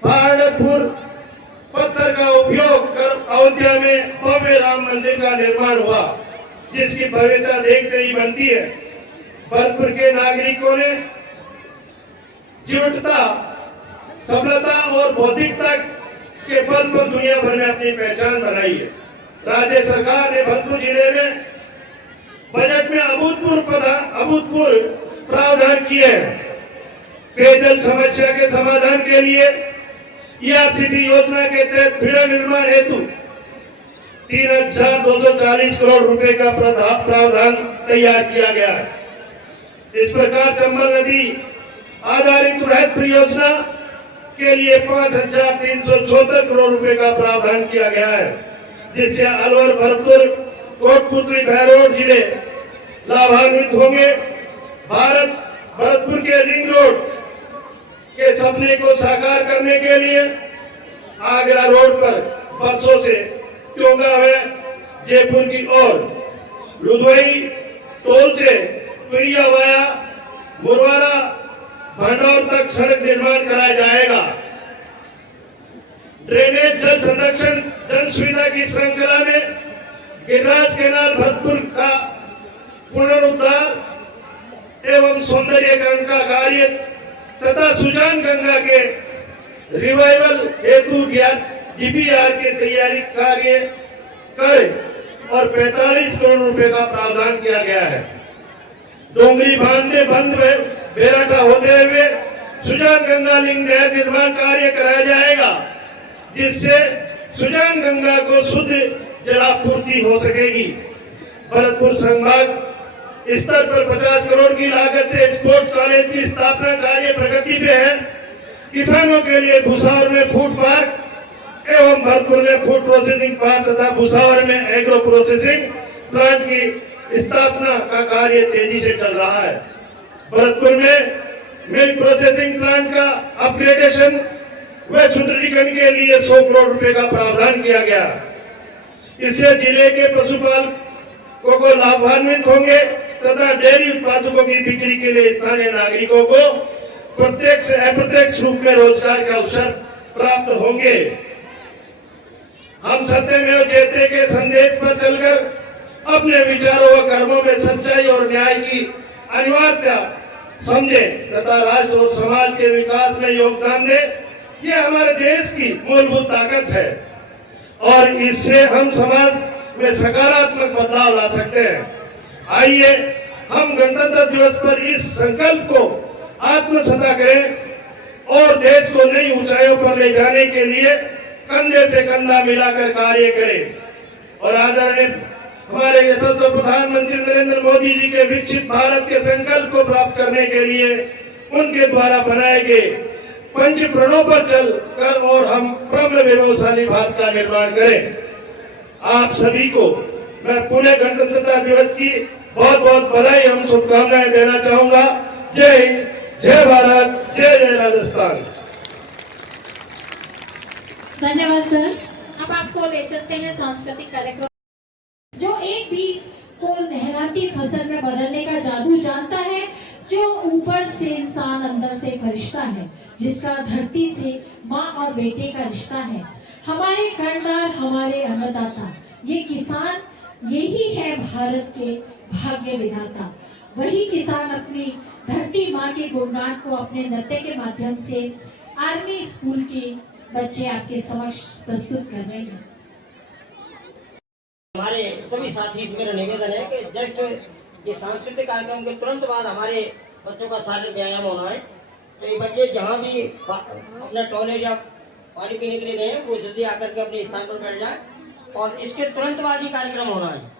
पहाड़पुर पत्थर का उपयोग कर अयोध्या में भव्य राम मंदिर का निर्माण हुआ, जिसकी भव्यता देखते ही बनती है। भरतपुर के नागरिकों ने जीवटता, सबलता और बौद्धिकता के बल पर दुनिया भर में अपनी पहचान बनाई है। राज्य सरकार ने भरतपुर जिले में बजट में अभूतपूर्व प्रावधान किए हैं। पेयजल समस्या के समाधान के लिए ERCP योजना के तहत फिल्म निर्माण हेतु 3,240 करोड़ रुपए का प्रावधान तैयार किया गया है। इस प्रकार चंबल नदी आधारित वृहद परियोजना के लिए 5,374 करोड़ रुपए का प्रावधान किया गया है, जिससे अलवर, भरतपुर, कोटपुतली, भैरोड जिले लाभान्वित होंगे। भरतपुर के रिंग रोड के सपने को साकार करने के लिए आगरा रोड पर बसों से त्योंगा में जयपुर की ओर, लुधवई टोल से कुइया वाया मुरवारा, भंडौर तक सड़क निर्माण कराया जाएगा। ड्रेनेज, जल संरक्षण, जन सुविधा की श्रृंखला में गिरिराज कैनाल भरतपुर का पुनरुद्धार एवं सौंदर्यीकरण का कार्य तथा सुजान गंगा के रिवाइवल हेतु DPR के तैयारी कार्य कर और 45 करोड़ रुपए का प्रावधान किया गया है। डोंगरी बांध में बंद बेराटा होते हुए सुजान गंगा लिंक नहर निर्माण कार्य कराया जाएगा, जिससे सुजान गंगा को शुद्ध जलापूर्ति हो सकेगी। भरतपुर संभाग स्तर पर 50 करोड़ की लागत से स्पोर्ट्स कॉलेज की स्थापना कार्य प्रगति पे है। किसानों के लिए भुसावर में फूड पार्क एवं भरतपुर में फूड प्रोसेसिंग पार्क तथा भुसावर में एग्रो प्रोसेसिंग प्लांट की स्थापना का कार्य तेजी से चल रहा है। भरतपुर में मिल्क प्रोसेसिंग प्लांट का अपग्रेडेशन व सुदृढ़ीकरण के लिए 100 करोड़ रुपए का प्रावधान किया गया। इससे जिले के पशुपालकों को लाभान्वित होंगे तथा डेयरी उत्पादकों की बिक्री के लिए स्थानीय नागरिकों को प्रत्यक्ष अप्रत्यक्ष रूप में रोजगार के अवसर प्राप्त होंगे। हम सत्यमेव जयते के संदेश पर चलकर अपने विचारों व कर्मों में सच्चाई और न्याय की अनिवार्यता समझे तथा राष्ट्र और समाज के विकास में योगदान दे। ये हमारे देश की मूलभूत ताकत है और इससे हम समाज में सकारात्मक बदलाव ला सकते हैं। आइए हम गणतंत्र दिवस पर इस संकल्प को आत्मसात करें और देश को नई ऊंचाइयों पर ले जाने के लिए कंधे से कंधा मिलाकर कार्य करें। और आदरणीय हमारे यशस्वी प्रधानमंत्री नरेंद्र मोदी जी के विकसित भारत के संकल्प को प्राप्त करने के लिए उनके द्वारा बनाए गए पंच प्रणों पर चल कर और हम ब्रह्म विभवशाली भारत का निर्माण करें। आप सभी को मैं पुणे गणतंत्रता दिवस की बहुत बहुत बधाई एवं शुभकामनाएं देना चाहूंगा। जय हिंद, जय भारत, जय जय राजस्थान। धन्यवाद सर। अब आपको ले चलते हैं सांस्कृतिक कार्यक्रम। जो एक बीज को लहराती फसल में बदलने का जादू जानता है, जो ऊपर से इंसान अंदर से फरिश्ता है, जिसका धरती से माँ और बेटे का रिश्ता है। हमारे कर्णधार, हमारे अन्नदाता, ये किसान, यही है भारत के भाग्य विधाता। वही किसान अपनी धरती माँ के गुणगान को अपने नृत्य के माध्यम से आर्मी स्कूल के बच्चे आपके समक्ष प्रस्तुत कर रहे हैं। हमारे सभी साथी से मेरा निवेदन है कि जस्ट ये सांस्कृतिक कार्यक्रम के तुरंत बाद हमारे बच्चों का शारीरिक व्यायाम होना है। तो ये बच्चे जहाँ भी अपना टॉयलेट या पानी पीने के लिए गए वो जल्दी आकर के अपने स्थान पर बैठ जाए और इसके तुरंत बाद ही कार्यक्रम होना है।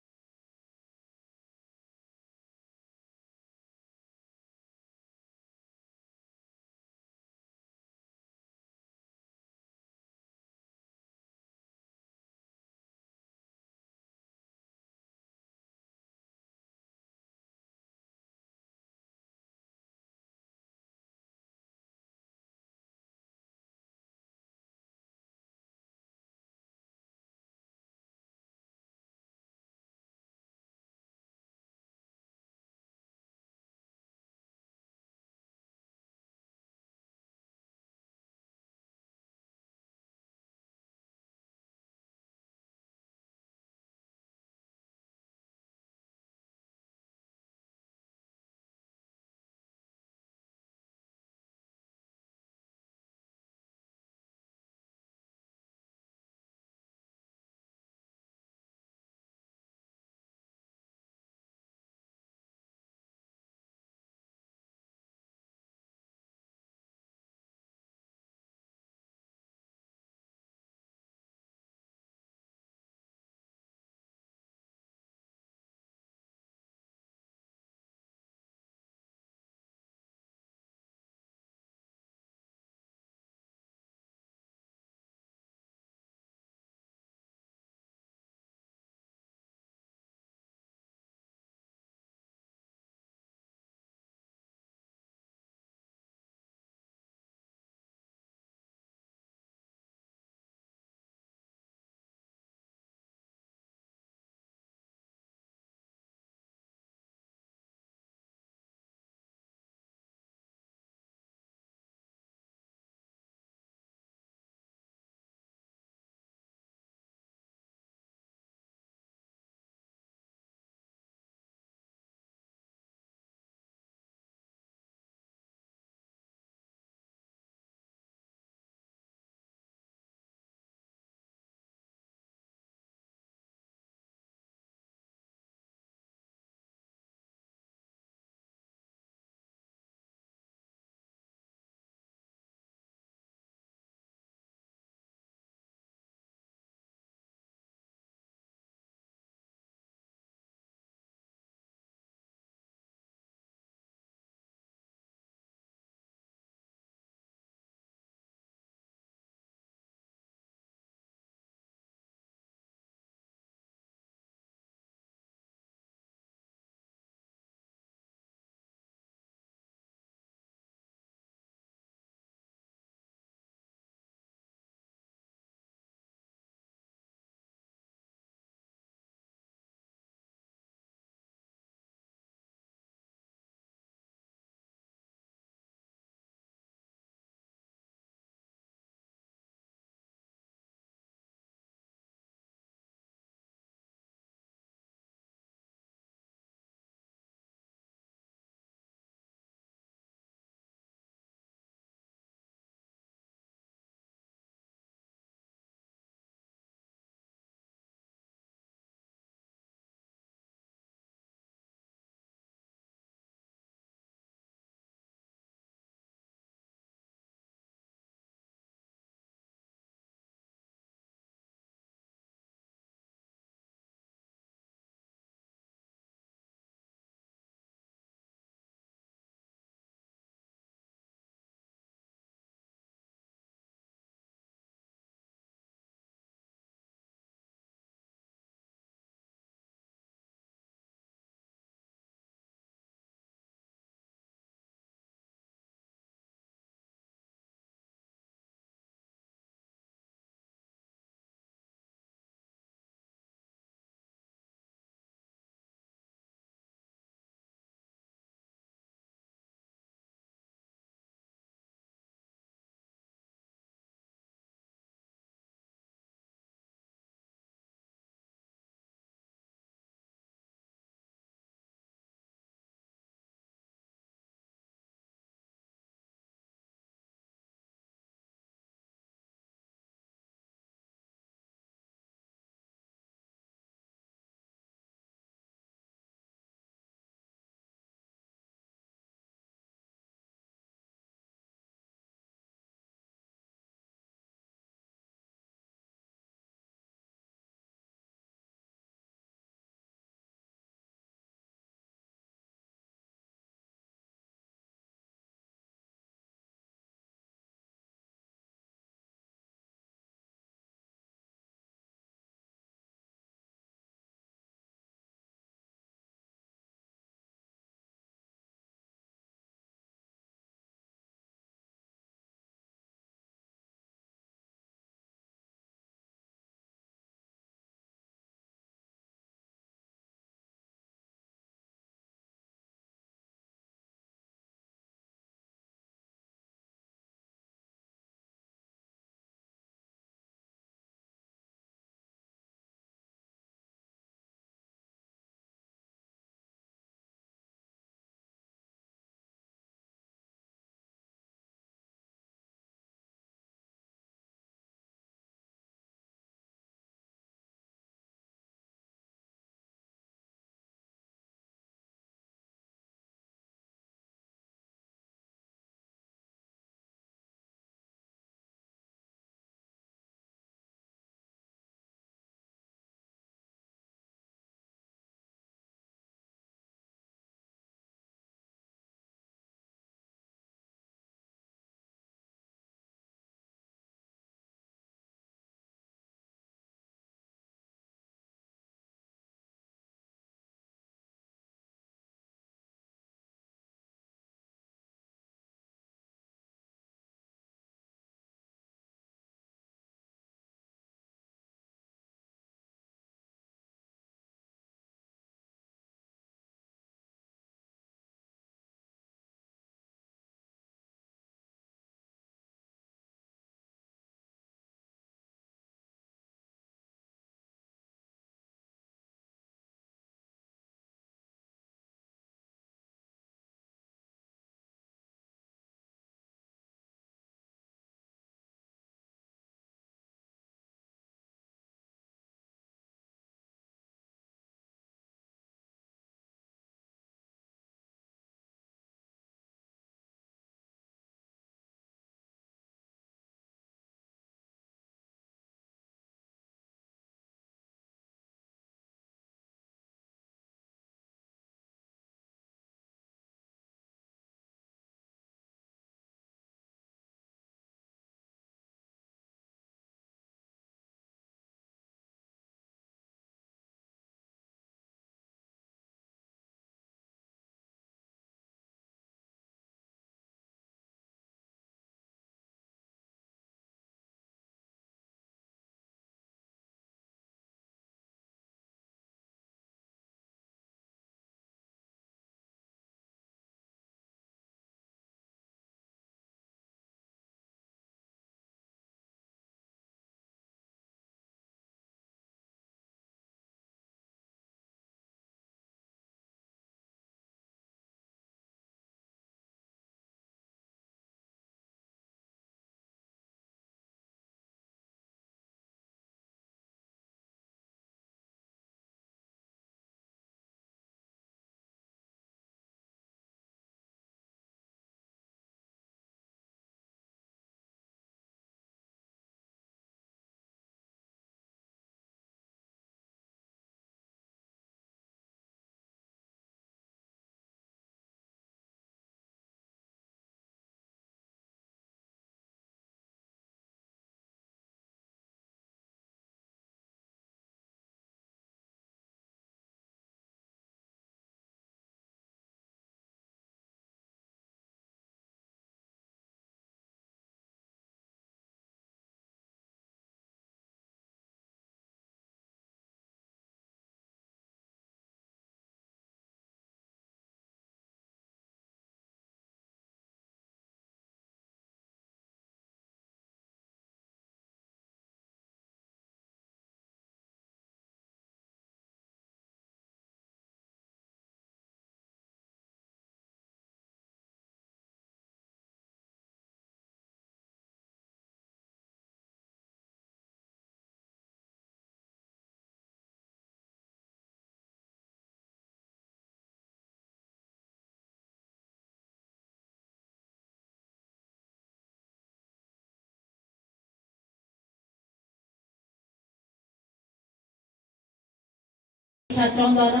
छात्राओं द्वारा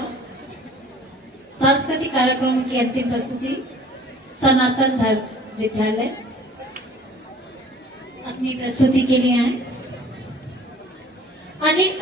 सांस्कृतिक कार्यक्रमों की अंतिम प्रस्तुति सनातन धर्म विद्यालय अपनी प्रस्तुति के लिए आए। अनेक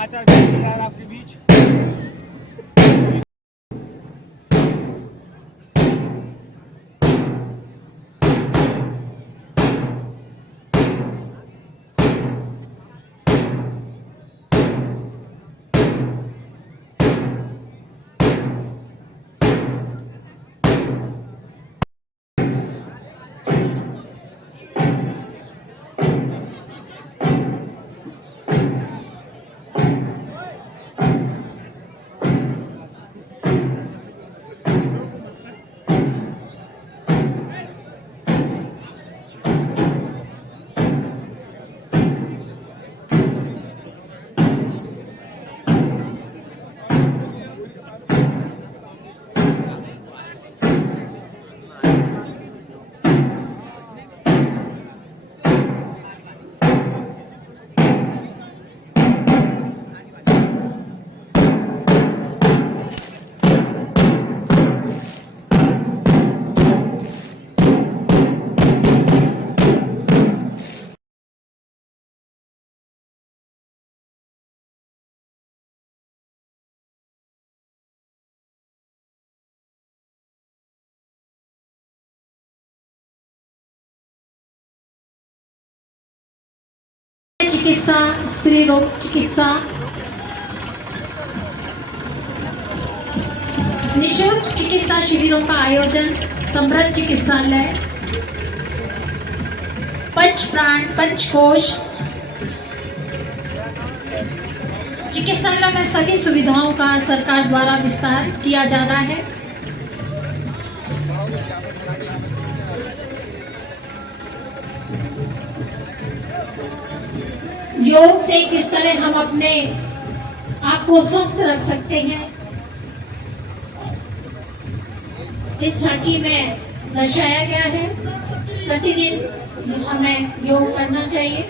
समाचार यार आपके बीच। चिकित्सा, स्त्री रोग चिकित्सा, निशुल्क चिकित्सा शिविरों का आयोजन समृद्ध चिकित्सालय, पंच प्राण पंचकोश चिकित्सालय में सभी सुविधाओं का सरकार द्वारा विस्तार किया जा रहा है। योग से किस तरह हम अपने आप को स्वस्थ रख सकते हैं, इस झांकी में दर्शाया गया है। प्रतिदिन हमें योग करना चाहिए।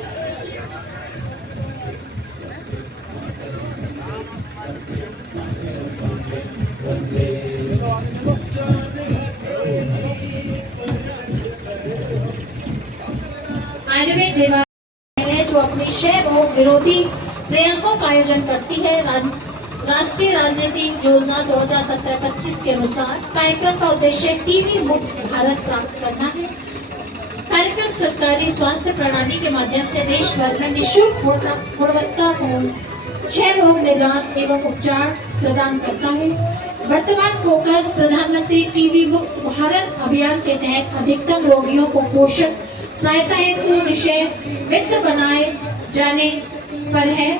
आयुर्वेद विभाग है जो अपनी क्षय रोग विरोधी प्रयासों का आयोजन करती है। राष्ट्रीय राजनीतिक योजना 2017-25 के अनुसार कार्यक्रम का उद्देश्य टीबी मुक्त भारत प्राप्त करना है। कार्यक्रम सरकारी स्वास्थ्य प्रणाली के माध्यम से देश भर में निःशुल्क गुणवत्तापूर्ण क्षय रोग निदान एवं उपचार प्रदान करता है। वर्तमान फोकस प्रधानमंत्री टीबी मुक्त भारत अभियान के तहत अधिकतम रोगियों को पोषण सहायता हेतु विषय मित्र बनाए जाने पर है।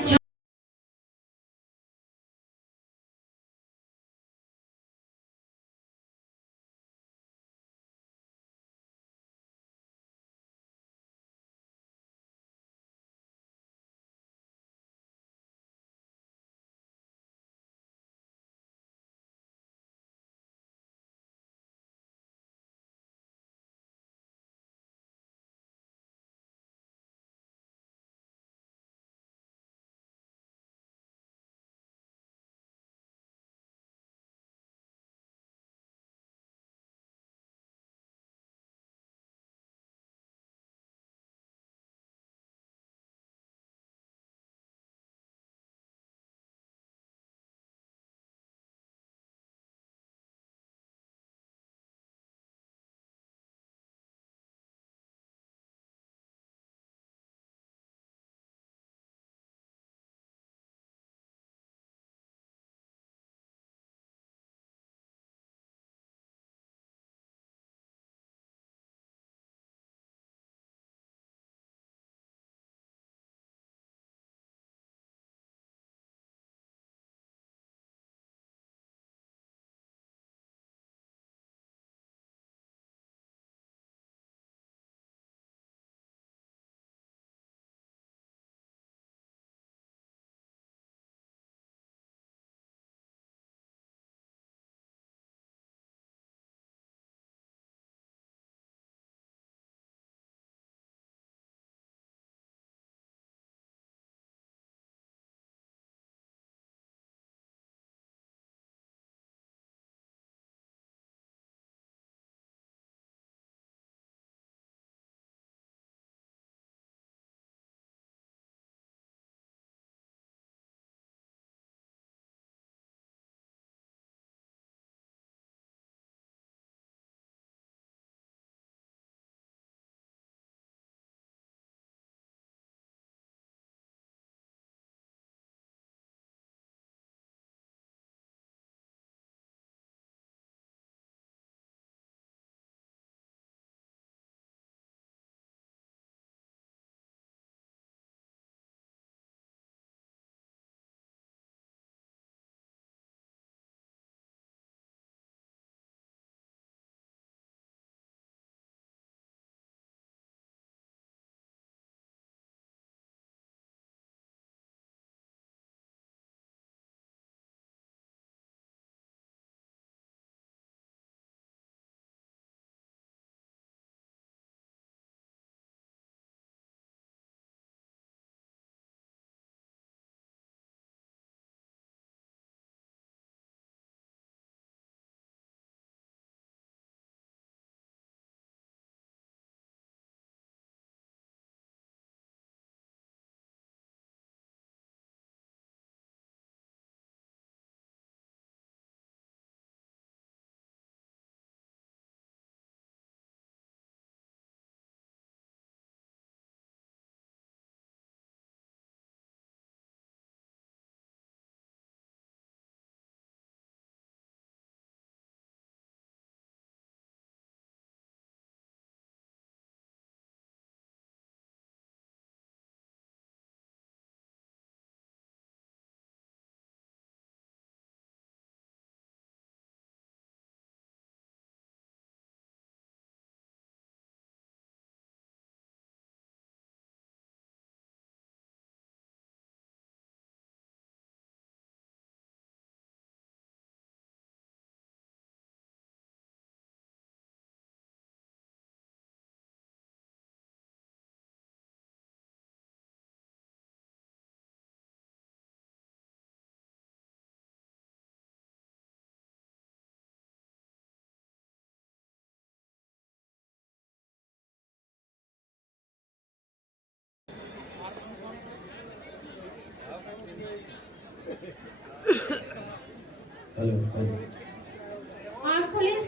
आर्म पुलिस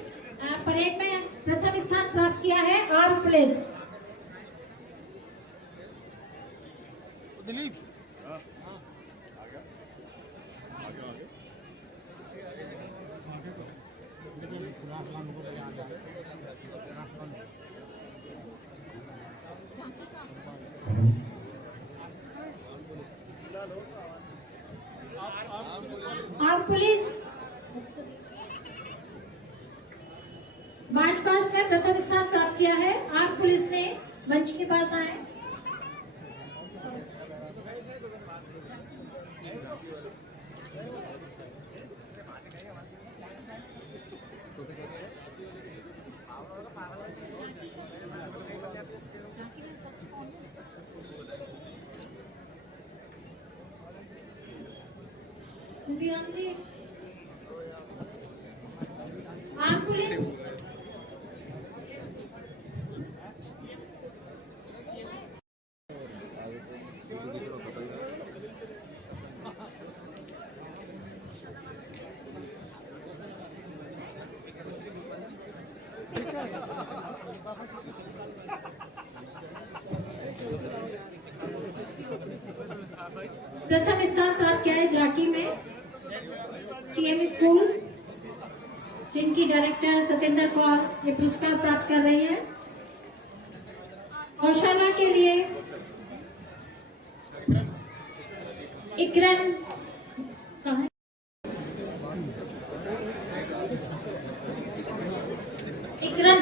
परेड में प्रथम स्थान प्राप्त किया है। Arm police arm police march past में प्रथम स्थान प्राप्त किया है। आर्म पुलिस ने मंच के पास आए। राम जी आर्म पुलिस प्रथम स्थान प्राप्त किया है झांकी में GM स्कूल, जिनकी डायरेक्टर सत्येंद्र कौर ये पुरस्कार प्राप्त कर रही है। गौशाला के लिए इकरन कहाँ इकरन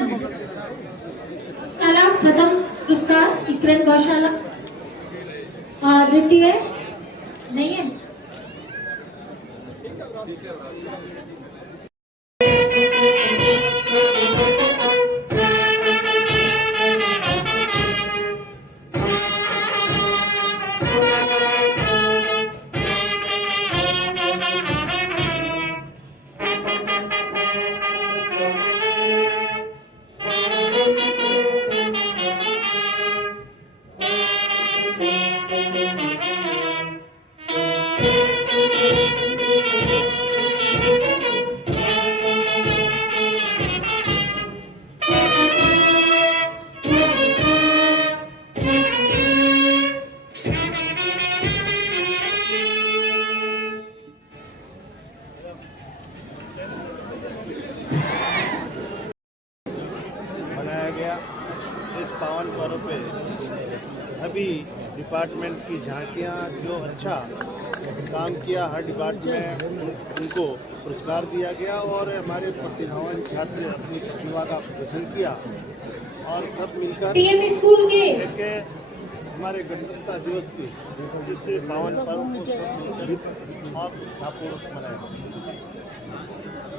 प्रथम पुरस्कार इकरन गौशाला और द्वितीय नहीं है। मनाया गया। इस पावन पर्व पे सभी डिपार्टमेंट की झांकियां जो अच्छा काम किया, हर डिपार्टमेंट उनको पुरस्कार दिया गया और हमारे प्रतिभावान छात्र अपनी प्रतिभा का प्रदर्शन किया और सब मिलकर PM स्कूल के एक हमारे गणतंत्र दिवस की जिससे पावन पर्व को सब मिलकर और उत्साहपूर्वक मनाया।